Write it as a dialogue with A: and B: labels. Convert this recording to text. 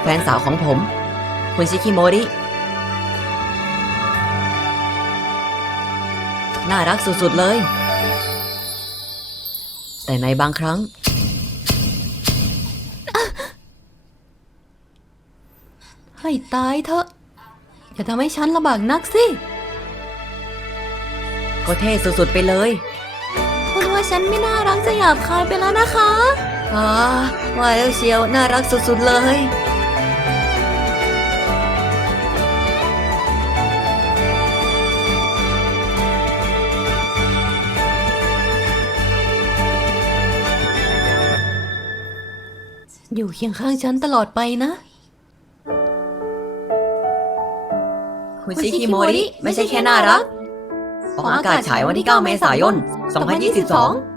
A: ฟนสาวของผม คุณชิคิโมริน่ารักสุดๆเลย แต่ในบางครั้ง
B: ให้ตายเถอะอย่าทำให้ฉันลำบากนักสิ
A: ก็เท่สุดๆไปเลย
B: คุณว่าฉันไม่น่ารักจะหยาบคายไปแล้วนะคะ
A: ว่าแล้วเชียวน่ารักสุดๆเลย
B: อยู่เคียงข้างฉันตลอดไปนะ
A: คุณชิคิโมริไม่ใช่แค่น่ารักออกอากาศฉายวันที่ 9 เมษายน 2022